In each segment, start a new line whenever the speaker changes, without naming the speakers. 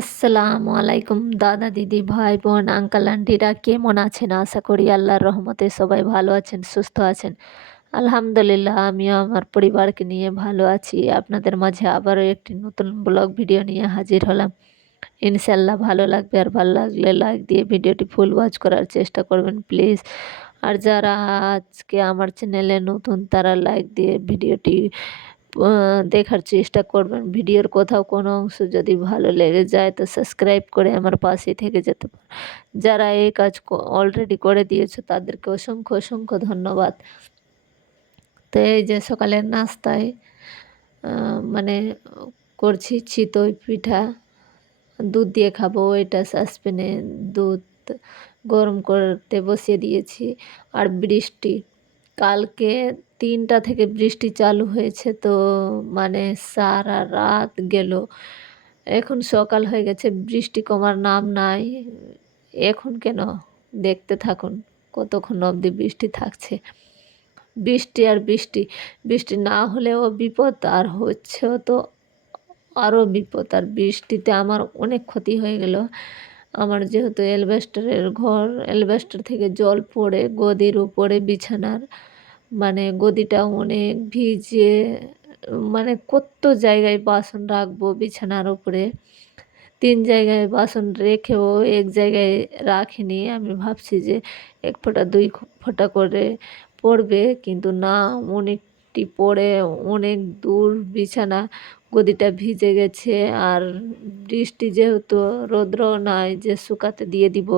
আসসালামু আলাইকুম দাদা, দিদি, ভাই বোন আঙ্কাল আন্টিরা কেমন আছেন? আশা করি আল্লাহর রহমতে সবাই ভালো আছেন, সুস্থ আছেন। আলহামদুলিল্লাহ, আমিও আমার পরিবারকে নিয়ে ভালো আছি। আপনাদের মাঝে আবারও একটি নতুন ব্লগ ভিডিও নিয়ে হাজির হলাম। ইনশাল্লাহ ভালো লাগবে আর ভালো লাগলে লাইক দিয়ে ভিডিওটি ফুল ওয়াচ করার চেষ্টা করবেন প্লিজ আর যারা আজকে আমার চ্যানেলে নতুন, তারা লাইক দিয়ে ভিডিওটি দেখার চেষ্টা করবেন। ভিডিওর কোথাও কোনো অংশ যদি ভালো লেগে যায়, তো সাবস্ক্রাইব করে আমার পাশে থেকে যেতে পারে যারা এই কাজ অলরেডি করে দিয়েছে, তাদেরকে অসংখ্য অসংখ্য ধন্যবাদ। তো এই যে সকালের নাস্তায় মানে করছি চিতই পিঠা। দুধ দিয়ে খাব, এটা সাসপেনে দুধ গরম করতে বসিয়ে দিয়েছি। আর বৃষ্টি। কালকে তিনটা থেকে বৃষ্টি চালু হয়েছে তো মানে সারা রাত গেল। এখন সকাল হয়ে গেছে, বৃষ্টি কমার নাম নাই। এখন কেন? দেখতে থাকুন, কতক্ষণ অবধি বৃষ্টি থাকছে। বৃষ্টি আর বৃষ্টি বৃষ্টি না হলেও বিপদ, আর হচ্ছেও তো আরও বিপদ। আর বৃষ্টিতে আমার অনেক ক্ষতি হয়ে গেল। আমার যেহেতু অ্যালবেস্টারের ঘর, অ্যালবেস্টার থেকে জল পড়ে গদির উপরে বিছানার মানে গদিটা অনেক ভিজে মানে কত জায়গায় বাসন রাখব বিছানার উপরে। তিন জায়গায় বাসন রেখেও এক জায়গায় রাখিনি। আমি ভাবছি যে এক ফোঁটা, দুই ফোঁটা করে পড়বে, কিন্তু না, অনেকটি পড়ে অনেক দূর বিছানা গদিটা ভিজে গেছে আর বৃষ্টি যেহেতু রৌদ্র নাই যে শুকাতে দিয়ে দিব।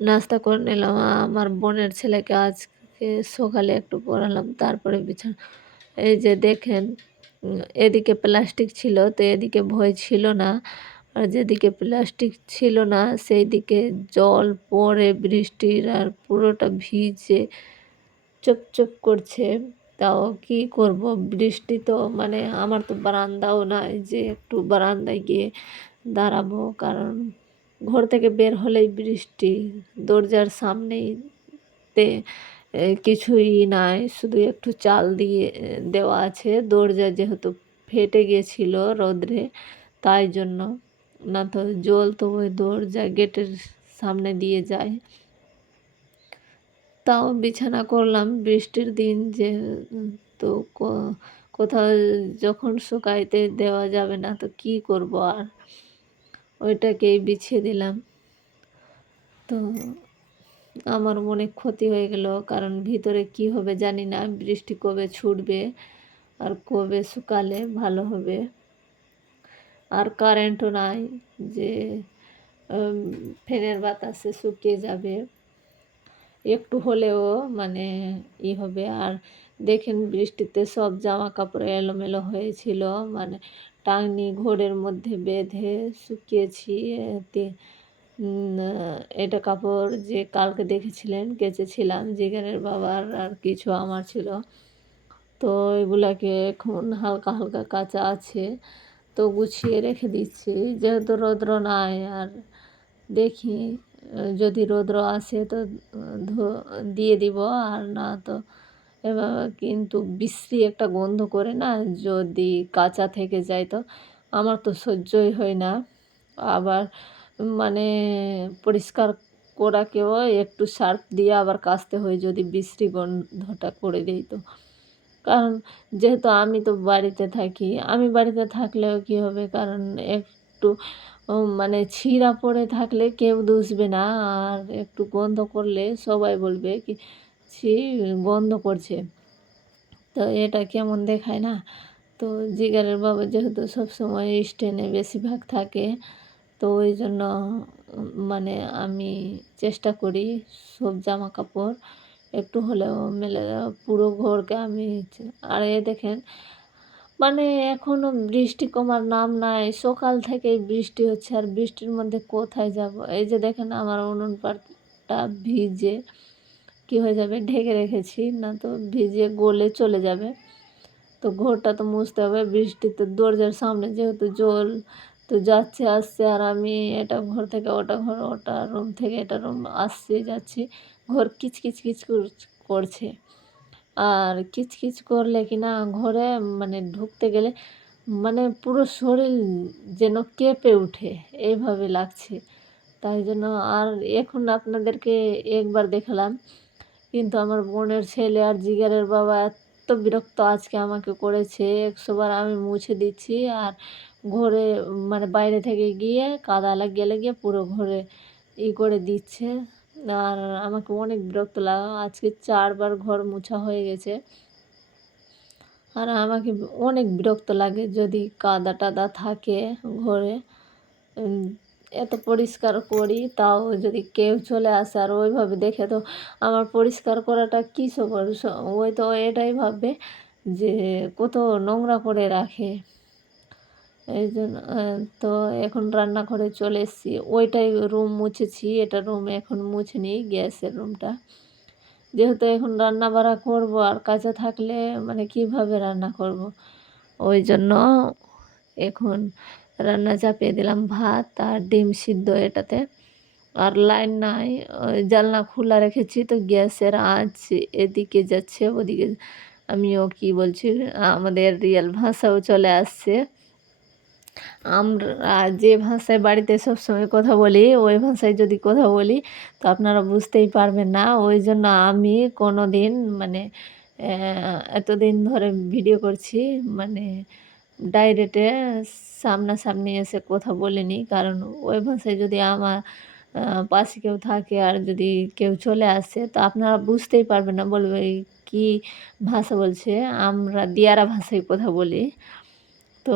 নাস্তা করে নিলাম। আমার বোনের ছেলেকে আজকে সকালে একটু পড়ালাম, তারপরে বিছানা। এই যে দেখেন, এদিকে প্লাস্টিক ছিল, তো এদিকে ভয় ছিল না। আর যেদিকে প্লাস্টিক ছিল না সেই দিকে জল পড়ে, বৃষ্টির আর পুরোটা ভিজে চপ চপ করছে। তাও কি করব? বৃষ্টি তো মানে আমার তো বারান্দাও নাই যে একটু বারান্দায় গিয়ে দাঁড়াবো। কারণ ঘর থেকে বের হলেই বৃষ্টি, দরজার সামনেই তে কিছুই নাই। শুধু একটু চাল দিয়ে দেওয়া আছে। দরজা যেহেতু ফেটে গিয়েছিল রোদ্রে, তাই জন্য। না তো জল তো ওই দরজা গেটের সামনে দিয়ে যায়। তাও বিছানা করলাম। বৃষ্টির দিন যে তো কোথাও যখন শুকাইতে দেওয়া যাবে না, তো কি করব আর? ওইটাকেই বিছিয়ে দিলাম। তো আমার মনে ক্ষতি হয়ে গেল, কারণ ভিতরে কি হবে জানি না। বৃষ্টি কবে ছুটবে আর কবে শুকালে ভালো হবে। আর কারেন্টও নাই যে ফ্যানের বাতাসে শুকিয়ে যাবে। একটু হলেও মানে ই হবে। আর দেখেন বৃষ্টিতে সব জামা কাপড় এলোমেলো হয়েছিল। মানে টাংনি ঘোরের মধ্যে বেঁধে শুকিয়েছি এটা কাপড় যে কালকে দেখেছিলেন, কেচেছিলাম জিগানের বাবার আর কিছু আমার ছিল। তো এগুলাকে এখন হালকা হালকা কাঁচা আছে, তো গুছিয়ে রেখে দিচ্ছি। যেহেতু রৌদ্র নাই, আর দেখি যদি রৌদ্র আসে তো দিয়ে দিব, আর না তো এবার কিন্তু বিশ্রী একটা গন্ধ করে না যদি কাঁচা থেকে যায় তো আমার তো সহ্যই হয় না। আবার মানে পরিষ্কার করাকেও একটু সার্ফ দিয়ে আবার কাচতে হয় যদি বিশ্রী গন্ধটা করে দিই তো। কারণ যেহেতু আমি তো বাড়িতে থাকি, আমি বাড়িতে থাকলেও কী হবে? কারণ একটু মানে ছিঁড়া পড়ে থাকলে কেউ দুষবে না। আর একটু গন্ধ করলে সবাই বলবে কি, ছি, গন্ধ করছে। তো এটা কেমন দেখায় না? তো জিগারের বাবা যেহেতু সবসময় স্টেনে বেশিরভাগ থাকে, তো ওই জন্য মানে আমি চেষ্টা করি সব জামা কাপড় একটু হলেও মেলে, পুরো ঘরকে আমি আর এ দেখেন মানে এখনও বৃষ্টি কমার নাম নাই। সকাল থেকেই বৃষ্টি হচ্ছে আর বৃষ্টির মধ্যে কোথায় যাব? এই যে দেখেন আমার উনুন পাটটা ভিজে কি হয়ে যাবে? ঢেকে রেখেছি, না তো ভিজে গলে চলে যাবে। তো ঘরটা তো মুছতে হবে বৃষ্টিতে দরজার সামনে যেহেতু জল তো যাচ্ছে, আসছে আর আমি এটা ঘর থেকে ওটা ঘর, ওটা রুম থেকে এটা রুম আসছে, যাচ্ছি। ঘর কিচকিচ কিচ করছে। আর কিচকিচ করলে কি না ঘরে মানে ঢুকতে গেলে মানে পুরো শরীর যেন কেঁপে উঠে এইভাবে লাগছে। তাই জন্য আর এখন আপনাদেরকে একবার দেখালাম। কিন্তু আমার বোনের ছেলে আর জিগারের বাবা এত বিরক্ত আজকে আমাকে করেছে, একশোবার আমি মুছে দিচ্ছি আর ঘরে মানে বাইরে থেকে গিয়ে কাদা লাগিয়ে লাগিয়ে পুরো ঘরে ই করে দিচ্ছে। আর আমাকে অনেক বিরক্ত লাগা। আজকে চারবার ঘর মোছা হয়ে গেছে। আর আমাকে অনেক বিরক্ত লাগে যদি কাদা টাদা থাকে ঘরে। এত পরিষ্কার করি, তাও যদি কেউ চলে আসে আর ওইভাবে দেখে, তো আমার পরিষ্কার করাটা কী সব ওই তো এটাই ভাববে যে কত নোংরা করে রাখে। এই জন্য তো এখন রান্নাঘরে চলে এসেছি। ওইটাই রুম মুছেছি। এটা রুম এখন মুছে নিই, গ্যাসের রুমটা যেহেতু এখন রান্না বাড়া করব আর কাছে থাকলে মানে কীভাবে রান্না করব? ওই জন্য এখন রান্না চাপিয়ে দিলাম ভাত আর ডিম সিদ্ধ এটাতে। আর লাইন নাই, ওই জানলা খোলা রেখেছি তো গ্যাসের আঁচ এদিকে যাচ্ছে, ওদিকে আমিও কি বলছি, আমাদের রিয়েল ভাষাও চলে আসছে। আমরা যে ভাষায় বাড়িতে সবসময় কথা বলি, ওই ভাষায় যদি কথা বলি, তো আপনারা বুঝতেই পারবেন না। ওই জন্য আমি কোনো দিন মানে এতদিন ধরে ভিডিও করছি মানে ডাইরেক্টে সামনাসামনি এসে কথা বলিনি। কারণ ওই ভাষায় যদি আমার পাশে কেউ থাকে আর যদি কেউ চলে আসে, তো আপনারা বুঝতেই পারবেন না, বলবে কি ভাষা বলছে। আমরা দিয়ারা ভাষায় কথা বলি। তো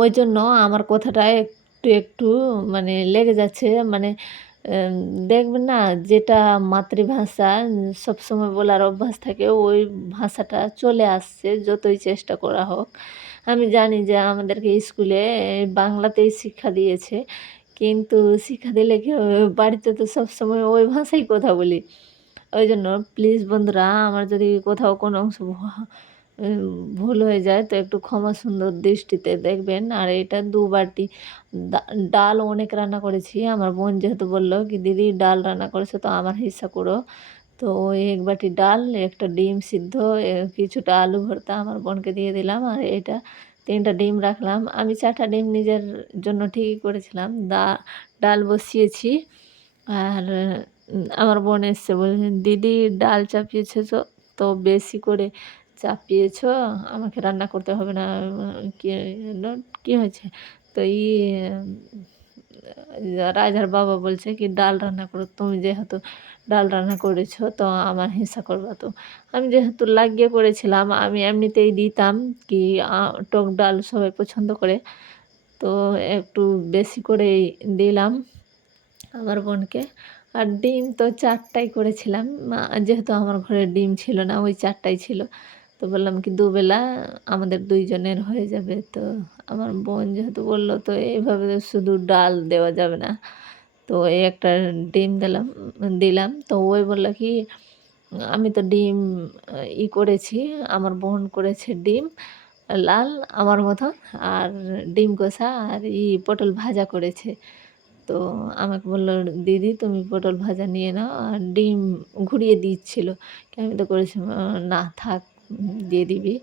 ওই জন্য আমার কথাটা একটু একটু মানে লেগে যাচ্ছে। মানে দেখবেন না, যেটা মাতৃভাষা সবসময় বলার অভ্যাস থাকে, ওই ভাষাটা চলে আসছে যতই চেষ্টা করা হোক। আমি জানি যে আমাদেরকে স্কুলে বাংলাতেই শিক্ষা দিয়েছে, কিন্তু শিক্ষা দিলে কি বাড়িতে তো সবসময় ওই ভাষাই কথা বলি। ওই জন্য প্লিজ বন্ধুরা, আমার যদি কোথাও কোনো অংশ ভুল হয়ে যায়, তো একটু ক্ষমা সুন্দর দৃষ্টিতে দেখবেন। আর এটা দু বাটি ডাল অনেক রান্না করেছি। আমার বোন যেহেতু বলল কি, দিদি, ডাল রান্না করেছ তো, আমার হিসা করো। তো ওই এক বাটি ডাল, একটা ডিম সিদ্ধ কিছুটা আলু ভর্তা আমার বোনকে দিয়ে দিলাম। আর এটা তিনটা ডিম রাখলাম। আমি চারটা ডিম নিজের জন্য ঠিকই করেছিলাম। দা, ডাল বসিয়েছি। আর আমার বোন এসছে বলছে, দিদি, ডাল চাপিয়েছে তো তো বেশি করে চাপিয়েছ? আমাকে রান্না করতে হবে না। কি হয়েছে? তো ই, রাজার বাবা বলছে কি, ডাল রান্না করো। তুমি যেহেতু ডাল রান্না করেছ, তো আমার হিংসা করবা তো। আমি যেহেতু লাগিয়ে করেছিলাম, আমি এমনিতেই দিতাম কি টক ডাল সবাই পছন্দ করে। তো একটু বেশি করে দিলাম আমার বোনকে। আর ডিম তো চারটাই করেছিলাম। যেহেতু আমার ঘরে ডিম ছিল না, ওই চারটাই ছিল। তো বললাম কি দুবেলা আমাদের দুইজনের হয়ে যাবে। তো আমার বোন যেহেতু বলল, তো এইভাবে শুধু ডাল দেওয়া যাবে না। তো এই একটা ডিম দিলাম দিলাম। তো ওই বলল কি, আমি তো ডিম, ই করেছি, আমার বোন করেছে ডিম, লাল আমার মতন আর ডিম কষা আর ই পটল ভাজা করেছে। তো আমাকে বলল, দিদি, তুমি পটল ভাজা নিয়ে নাও, আর ডিম ঘুরিয়ে দিচ্ছিল। আমি তো করেছি, না, থাক দিয়ে দিবি।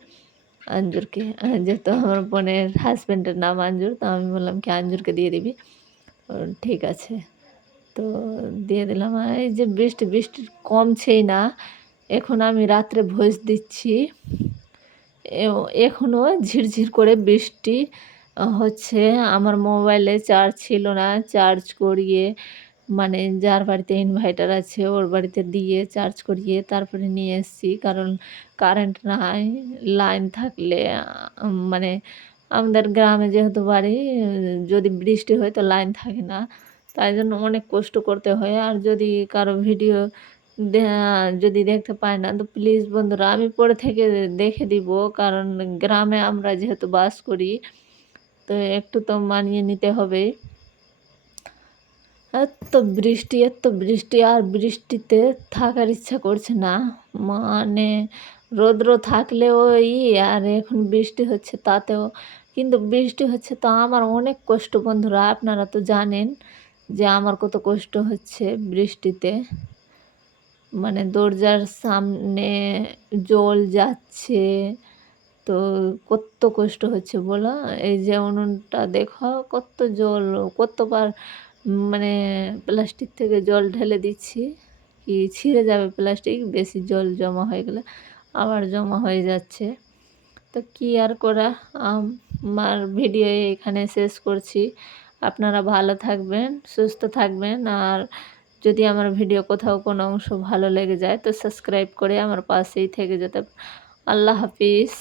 আঞ্জুরকে। যেহেতু আমার বোনের হাজব্যান্ডের নাম আঞ্জুর, তো আমি বললাম কি আঞ্জুরকে দিয়ে দিবি। ঠিক আছে। তো দিয়ে দিলাম। এই যে বৃষ্টি বৃষ্টি কমছেই না। এখন আমি রাত্রে ভোজ দিচ্ছি। এখনও ঝিরঝির করে বৃষ্টি হচ্ছে। আমার মোবাইলে চার্জ ছিল না চার্জ করিয়ে মানে যার বাড়িতে ইনভার্টার আছে, ওর বাড়িতে দিয়ে চার্জ করিয়ে তারপরে নিয়ে এসেছি। কারণ কারেন্ট নাই লাইন থাকলে মানে আমাদের গ্রামে যেহেতু বাড়ি, যদি বৃষ্টি হয় তো লাইন থাকে না। তাই জন্য অনেক কষ্ট করতে হয়। আর যদি কারও ভিডিও যদি দেখতে পায় না, তো প্লিজ বন্ধুরা, আমি পরে থেকে দেখে দিব। কারণ গ্রামে আমরা যেহেতু বাস করি, তো একটু তো মানিয়ে নিতে হবে। এত বৃষ্টি এত বৃষ্টি, আর বৃষ্টিতে থাকার ইচ্ছা করছে না। মানে রৌদ্র থাকলেও ই আর এখন বৃষ্টি হচ্ছে তাতেও। কিন্তু বৃষ্টি হচ্ছে তো আমার অনেক কষ্ট বন্ধুরা, আপনারা তো জানেন যে আমার কত কষ্ট হচ্ছে বৃষ্টিতে। মানে দরজার সামনে জল যাচ্ছে, তো কত কষ্ট হচ্ছে বলো? এই যে উনুনটা দেখো, কত জল, কতবার মানে প্লাস্টিক থেকে জল ঢেলে দিচ্ছি। কি ছিঁড়ে যাবে প্লাস্টিক? বেশি জল জমা হয়ে গেলে আবার জমা হয়ে যাচ্ছে। তো কি আর করা? আমার ভিডিও এখানে শেষ করছি। আপনারা ভালো থাকবেন, সুস্থ থাকবেন। আর যদি আমার ভিডিও কোথাও কোনো অংশ ভালো লেগে যায়, তো সাবস্ক্রাইব করে আমার পাশেই থেকে যেতে। আল্লাহ হাফিজ।